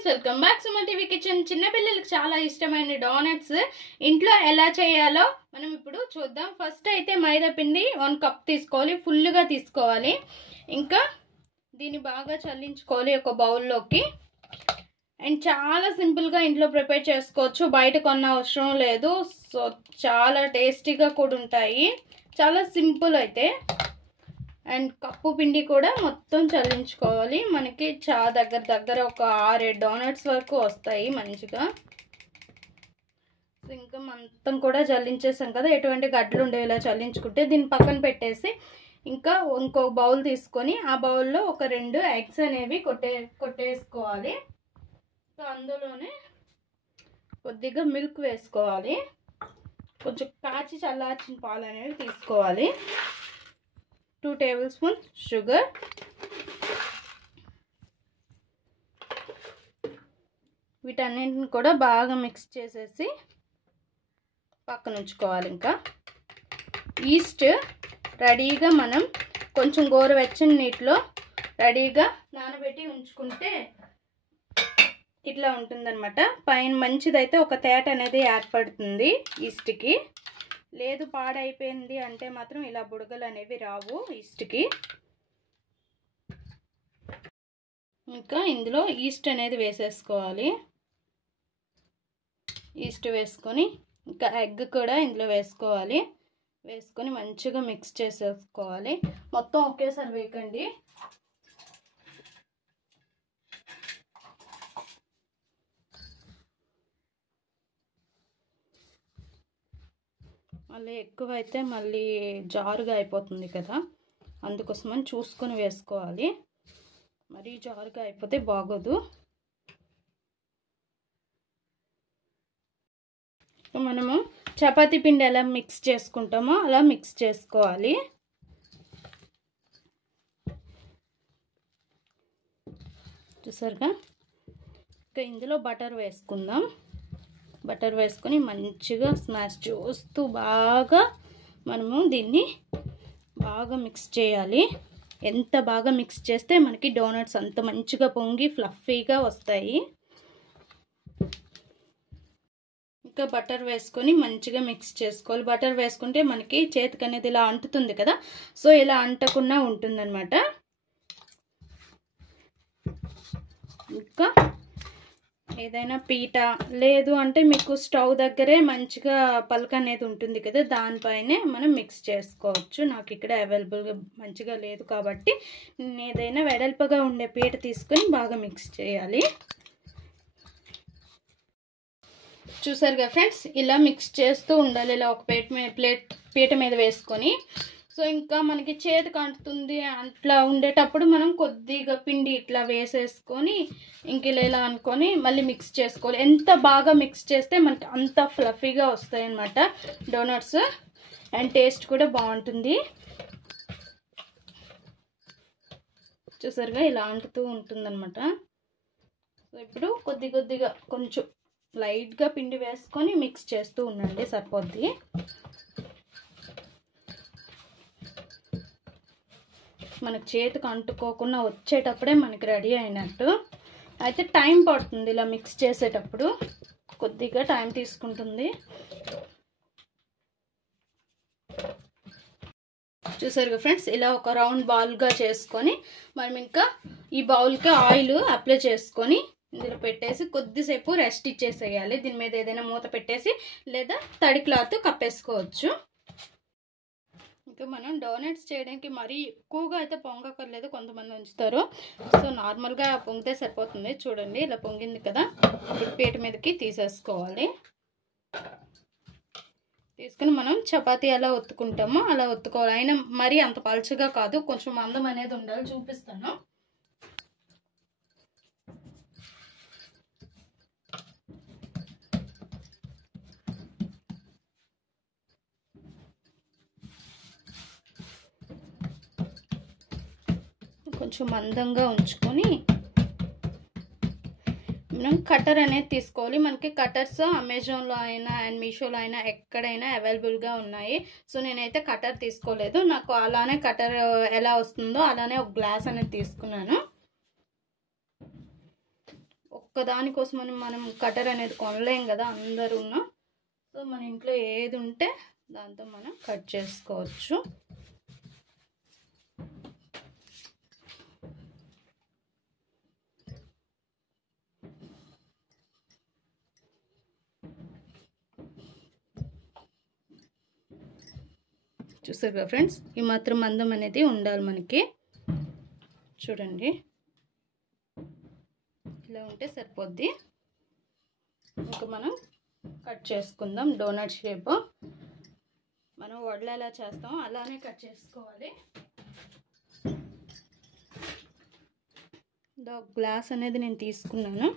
Friends, welcome back Suman TV kitchen. చిన్నపిల్లలకు చాలా ఇష్టమైన డోనట్స్ ఇంట్లో ఎలా చేయాలో మనం ఇప్పుడు చూద్దాం. ఫస్ట్ అయితే మైదా పిండి 1 కప్ తీసుకోవాలి, ఫుల్గా తీసుకోవాలి. ఇంకా దీన్ని బాగా చల్లించుకోవాలి ఒక బౌల్లోకి. అండ్ చాలా సింపుల్గా ఇంట్లో ప్రిపేర్ చేసుకోవచ్చు, బయట కొన్న అవసరం లేదు. సో చాలా టేస్టీగా కూడా ఉంటాయి, చాలా సింపుల్ అయితే. అండ్ కప్పు పిండి కూడా మొత్తం చల్లించుకోవాలి. మనకి దగ్గర ఒక 6-7 డోనట్స్ వరకు వస్తాయి మంచిగా. ఇంకా మొత్తం కూడా చల్లించేసాం కదా, ఎటువంటి గడ్డలు ఉండేలా చల్లించుకుంటే దీన్ని పక్కన పెట్టేసి ఇంకా ఇంకో బౌల్ తీసుకొని ఆ బౌల్లో ఒక 2 ఎగ్స్ అనేవి కొట్టేసుకోవాలి. సో అందులోనే కొద్దిగా మిల్క్ వేసుకోవాలి, కొంచెం కాచి చల్లార్చిన పాలు అనేవి తీసుకోవాలి, 2 టేబుల్ స్పూన్ షుగర్, వీటన్నింటిని కూడా బాగా మిక్స్ చేసేసి పక్కన ఉంచుకోవాలి. ఇంకా ఈస్ట్ రెడీగా మనం కొంచెం గోరువెచ్చని నీటిలో రెడీగా నానబెట్టి ఉంచుకుంటే ఇట్లా ఉంటుందన్నమాట. పైన మంచిదైతే ఒక తేట అనేది ఏర్పడుతుంది ఈస్ట్కి. లేదు పాడైపోయింది అంటే మాత్రం ఇలా బుడగలు అనేవి రావు ఈస్ట్కి. ఇంకా ఇందులో ఈస్ట్ అనేది వేసేసుకోవాలి. ఈస్ట్ వేసుకొని ఇంకా ఎగ్ కూడా ఇందులో వేసుకోవాలి. వేసుకొని మంచిగా మిక్స్ చేసేసుకోవాలి. మొత్తం ఒకేసారి వేయకండి. మళ్ళీ ఎక్కువైతే మళ్ళీ జారుగా అయిపోతుంది కదా, అందుకోసమని చూసుకొని వేసుకోవాలి. మరీ జారుగా అయిపోతే బాగోదు. మనము చపాతీ పిండి ఎలా మిక్స్ చేసుకుంటామో అలా మిక్స్ చేసుకోవాలి. చూసారుగా. ఇంకా ఇందులో బటర్ వేసుకుందాం. బటర్ వేసుకొని మంచిగా స్మాష్ చేస్తూ బాగా మనము దీన్ని బాగా మిక్స్ చేయాలి. ఎంత బాగా మిక్స్ చేస్తే మనకి డోనట్స్ అంత మంచిగా పొంగి ఫ్లఫీగా వస్తాయి. ఇంకా బటర్ వేసుకొని మంచిగా మిక్స్ చేసుకోవాలి. బటర్ వేసుకుంటే మనకి చేతికి అనేది ఇలా అంటుతుంది కదా, సో ఇలా అంటకుండా ఉంటుందన్నమాట. ఇంకా ఏదైనా పీట లేదు అంటే మీకు స్టవ్ దగ్గరే మంచిగా పలక అనేది ఉంటుంది కదా, దానిపైనే మనం మిక్స్ చేసుకోవచ్చు. నాకు ఇక్కడ అవైలబుల్గా మంచిగా లేదు కాబట్టి నేను ఏదైనా వెడల్పుగా ఉండే పీట తీసుకొని బాగా మిక్స్ చేయాలి. చూసారుగా ఫ్రెండ్స్, ఇలా మిక్స్ చేస్తూ ఉండాలి. ఇలా ఒక పీట మీద వేసుకొని. సో ఇంకా మనకి చేతికి అంటుతుంది అట్లా ఉండేటప్పుడు మనం కొద్దిగా పిండి ఇట్లా వేసేసుకొని ఇంక ఇలా అనుకొని మళ్ళీ మిక్స్ చేసుకోవాలి. ఎంత బాగా మిక్స్ చేస్తే మనకి అంత ఫ్లఫీగా వస్తాయి అన్నమాట డోనట్స్. అండ్ టేస్ట్ కూడా బాగుంటుంది. చూసారుగా ఇలా అంటుతూ ఉంటుందన్నమాట. సో ఇప్పుడు కొద్దిగా కొంచెం లైట్గా పిండి వేసుకొని మిక్స్ చేస్తూ ఉండండి, సరిపోద్ది. మనకు చేతికి అంటుకోకుండా వచ్చేటప్పుడే మనకి రెడీ అయినట్టు. అయితే టైం పడుతుంది ఇలా మిక్స్ చేసేటప్పుడు, కొద్దిగా టైం తీసుకుంటుంది. చూసారుగా ఫ్రెండ్స్, ఇలా ఒక రౌండ్ బాల్గా చేసుకొని మనం ఇంకా ఈ బౌల్కి ఆయిల్ అప్లై చేసుకొని ఇందులో పెట్టేసి కొద్దిసేపు రెస్ట్ ఇచ్చేసేయాలి. దీని మీద ఏదైనా మూత పెట్టేసి లేదా తడి క్లాత్ కప్పేసుకోవచ్చు. ఇంకా మనం డోనట్స్ చేయడానికి మరీ ఎక్కువగా అయితే పొంగక్కర్లేదు, కొంతమంది ఉంచుతారు. సో నార్మల్గా పొంగితే సరిపోతుంది. చూడండి ఇలా పొంగింది కదా, ఇప్పుడు పీట మీదకి తీసేసుకోవాలి. తీసుకుని మనం చపాతీ ఎలా ఒత్తుకుంటామో అలా ఒత్తుకోవాలి. అయినా మరీ అంత పలుచగా కాదు, కొంచెం మందం అనేది ఉండాలి. చూపిస్తాను. కొంచెం మందంగా ఉంచుకొని మనం కటర్ అనేది తీసుకోవాలి. మనకి కటర్స్ అమెజాన్లో అయినా అండ్ మీషోలో అయినా ఎక్కడైనా అవైలబుల్గా ఉన్నాయి. సో నేనైతే కటర్ తీసుకోలేదు, నాకు అలానే కటర్ ఎలా వస్తుందో అలానే ఒక గ్లాస్ అనేది తీసుకున్నాను. ఒక్కదానికోసం మనం కటర్ అనేది కొనలేం కదా అందరూ. సో మన ఇంట్లో ఏది ఉంటే దాంతో మనం కట్ చేసుకోవచ్చు. చూసారు కదా ఫ్రెండ్స్, ఈ మాత్రం మందం అనేది ఉండాలి మనకి. చూడండి, ఇలా ఉంటే సరిపోద్ది. ఇంకా మనం కట్ చేసుకుందాం. డోనట్ షేప్ మనం వడలు ఎలా చేస్తామో అలానే కట్ చేసుకోవాలి. గ్లాస్ అనేది నేను తీసుకున్నాను.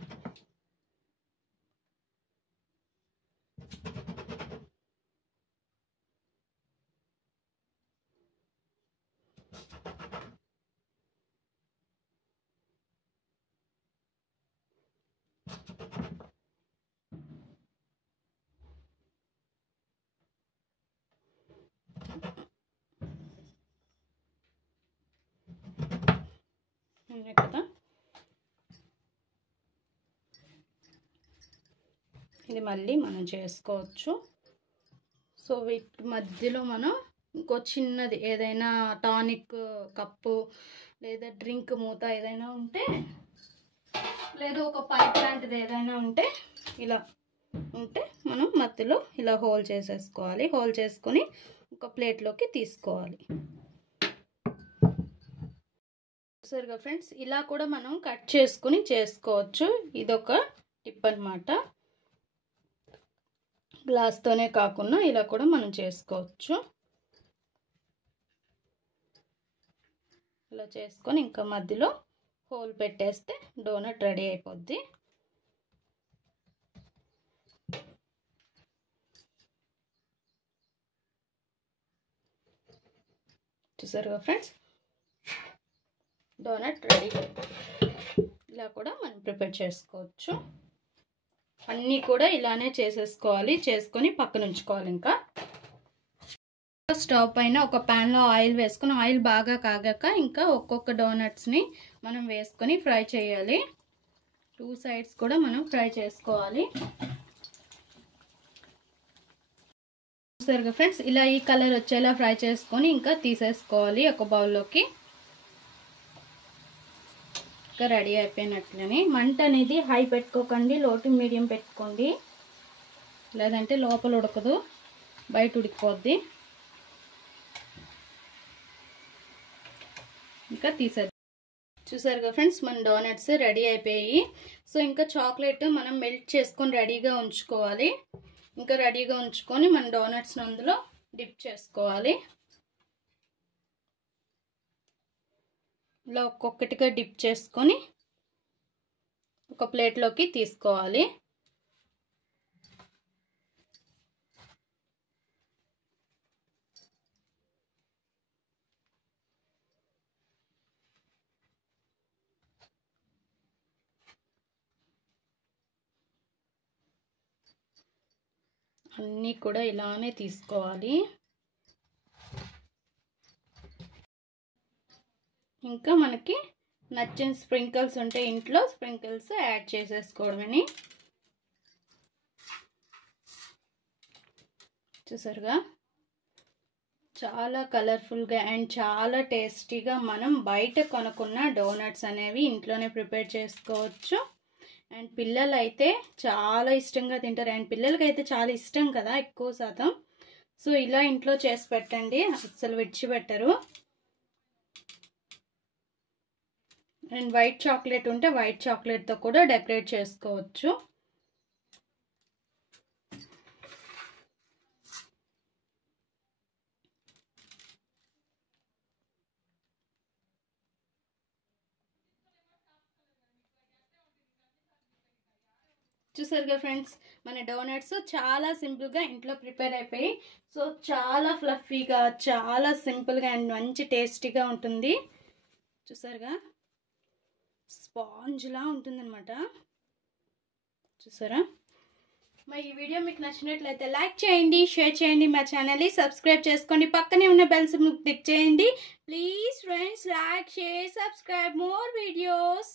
కదా, ఇది మళ్ళీ మనం చేసుకోవచ్చు. సో వీటి మధ్యలో మనం ఇంకో చిన్నది ఏదైనా టానిక్ కప్పు లేదా డ్రింక్ మూత ఏదైనా ఉంటే, లేదా ఒక పైప్ లాంటిది ఏదైనా ఉంటే, ఇలా ఉంటే మనం మధ్యలో ఇలా హోల్ చేసేసుకోవాలి. హోల్ చేసుకొని ఒక ప్లేట్లోకి తీసుకోవాలి. సరిగా ఫ్రెండ్స్, ఇలా కూడా మనం కట్ చేసుకుని చేసుకోవచ్చు. ఇదొక టిప్ అన్నమాట. గ్లాస్తోనే కాకుండా ఇలా కూడా మనం చేసుకోవచ్చు. ఇలా చేసుకొని ఇంకా మధ్యలో హోల్ పెట్టేస్తే డోనట్ రెడీ అయిపోద్ది. చూసారుగా ఫ్రెండ్స్, డోనట్ రెడీ. ఇలా కూడా మనం ప్రిపేర్ చేసుకోవచ్చు. అన్నీ కూడా ఇలానే చేసేసుకోవాలి. చేసుకొని పక్కన ఉంచుకోవాలి. ఇంకా స్టవ్ పైన ఒక ప్యాన్లో ఆయిల్ వేసుకొని, ఆయిల్ బాగా కాగాక ఇంకా ఒక్కొక్క డోనట్స్ని మనం వేసుకొని ఫ్రై చేయాలి. 2 సైడ్స్ కూడా మనం ఫ్రై చేసుకోవాలి. చూసారుగా ఫ్రెండ్స్, ఇలా ఈ కలర్ వచ్చేలా ఫ్రై చేసుకొని ఇంకా తీసేసుకోవాలి ఒక బౌల్లోకి. ఇంకా రెడీ అయిపోయినట్లని. మంట అనేది హై పెట్టుకోకండి, లో టు మీడియం పెట్టుకోండి, లేదంటే లోపల ఉడకదు, బయట ఉడికిపోద్ది. ఇంకా తీసేద్దాం. చూసారుగా ఫ్రెండ్స్, మన డోనట్స్ రెడీ అయిపోయాయి. సో ఇంకా చాక్లెట్ మనం మెల్ట్ చేసుకొని రెడీగా ఉంచుకోవాలి. ఇంకా రెడీగా ఉంచుకొని మన డోనట్స్ని అందులో డిప్ చేసుకోవాలి. ఇలా ఒక్కొక్కటిగా డిప్ చేసుకొని ఒక ప్లేట్లోకి తీసుకోవాలి. అన్నీ కూడా ఇలానే తీసుకోవాలి. ఇంకా మనకి నచ్చిన స్ప్రింకిల్స్ ఉంటే ఇంట్లో స్ప్రింకిల్స్ యాడ్ చేసేసుకోవడమని. చూసారుగా, చాలా కలర్ఫుల్గా అండ్ చాలా టేస్టీగా మనం బయట కొనుక్కున్న డోనట్స్ అనేవి ఇంట్లోనే ప్రిపేర్ చేసుకోవచ్చు. అండ్ పిల్లలు అయితే చాలా ఇష్టంగా తింటారు. అండ్ పిల్లలకైతే చాలా ఇష్టం కదా ఎక్కువ శాతం. సో ఇలా ఇంట్లో చేసి పెట్టండి, అస్సలు విడిచిపెట్టరు. అండ్ వైట్ చాక్లెట్ ఉంటే వైట్ చాక్లెట్తో కూడా డెకరేట్ చేసుకోవచ్చు. చూసారుగా ఫ్రెండ్స్, మన డోనట్స్ చాలా సింపుల్గా ఇంట్లో ప్రిపేర్ అయిపోయి, సో చాలా ఫ్లఫీగా, చాలా సింపుల్గా అండ్ మంచి టేస్టీగా ఉంటుంది. చూసారుగా, స్పాంజ్లా ఉంటుందన్నమాట. చూసారా? మరి ఈ వీడియో మీకు నచ్చినట్లయితే లైక్ చేయండి, షేర్ చేయండి, మా ఛానల్ని సబ్స్క్రైబ్ చేసుకోండి, పక్కనే ఉన్న బెల్ సింబల్ క్లిక్ చేయండి. Please friends, like, share, subscribe more videos.